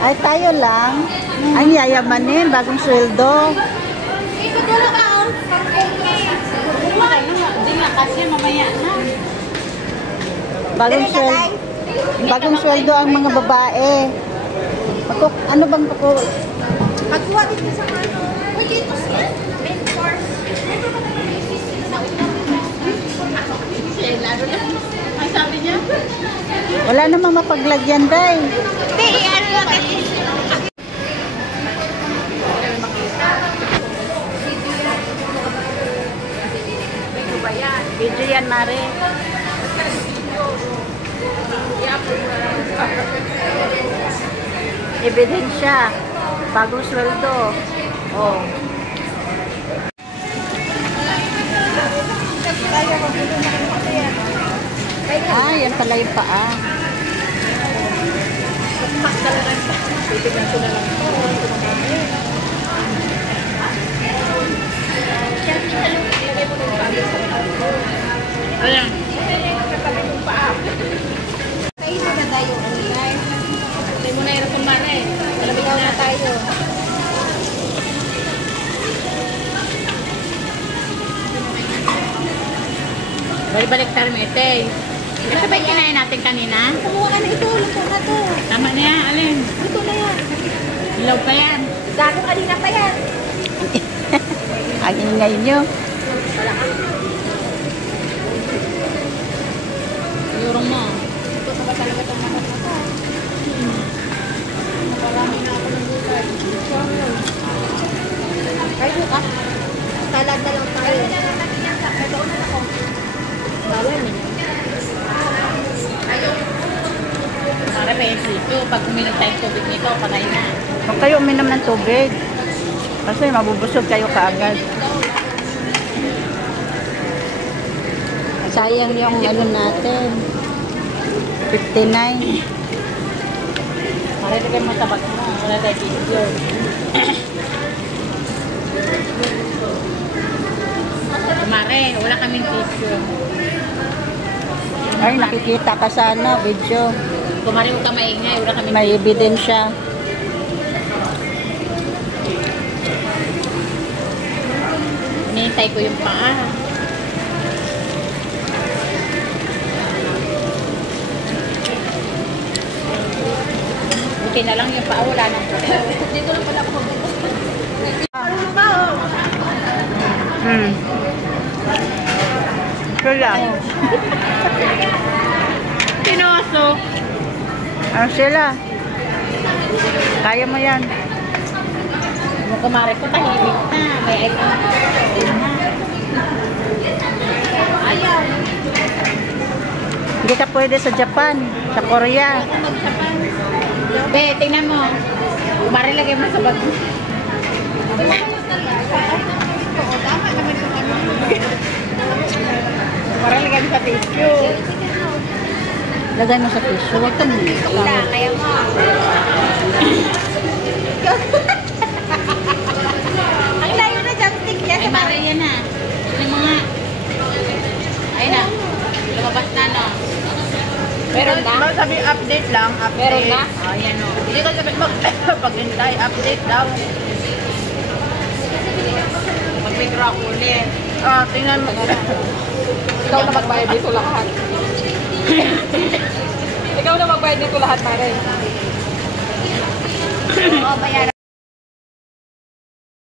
Ay, tayo lang. Ang yayamanin, bagong sweldo. Hindi nga kasi mamaya na. Bagong sweldo ang mga babae. Ano bang pako? Magkuha dito sa ano. Uy, dito siya. Main course. Ay, sabi niya? Wala namang mapaglagyan, day. Hindi, ano lang kasi. Video yan, Mare. Ebidensya. Bagong sweldo. Oh. Ah, yan pala yung paa. Ayan. Tayo na tayo. Tayo mo na yung kumare. Ikaw na tayo. Balik-balik tayo, Mete. Ito ba yung kinain natin kanina? Kumuha ka na ito. Luto na to. Tama na yan, alin? Luto na yan. Ilaw pa yan. Gago kanina pa yan. Ang ingay nyo. Siguro mo. Ito pa ba talaga itong manok na to? Marami na ako ng gulay. Ay, buka. Salad na lang tayo. Ito na ako. Bawal niya. Para may ito. Pag uminom tayong tubig nito, patay na. Huwag kayo uminom ng tubig. Kasi mabubusog kayo kaagad. Sayang yung ano natin. 59. Para ilagay mo sa bag mo. Wala tayo tissue. Mare, wala kaming tissue. Ay, nakikita ka sa ano, video. Kumari huwag ka maingay, wala kaming May ebidensya. Hinihintay ko yung paa. Buti na lang yung paa, wala nang buto. Dito lang pala ako magbubukas. Ito lang. Pinoso. Ano sila? Kaya mo yan. Yung kumari ko, tahimik na. May icon. Ayaw. Hindi ka pwede sa Japan, sa Korea. Ako mag-Japan. Be, tingnan mo. Kumari lagay mo sa bag mo. Tama naman yung ano. Kumari lagay mo sa tissue. Lagay mo sa tissue. Huwag ka muna. Wala, kaya mo. Ang layo na jumpstick yan. Ay, Mare, yan na. Tingnan mo nga. Ayun na. Lumabas na, no? Meron na? Sabi update lang. Meron na? Oh, yan, no. Hindi ka sabi maghintay. Update daw. Mag-withdraw ako ulit. Tingnan mo. Ikaw na magbayad dito lahat. Ikaw na magbayad dito lahat, Mare. Oo, bayaran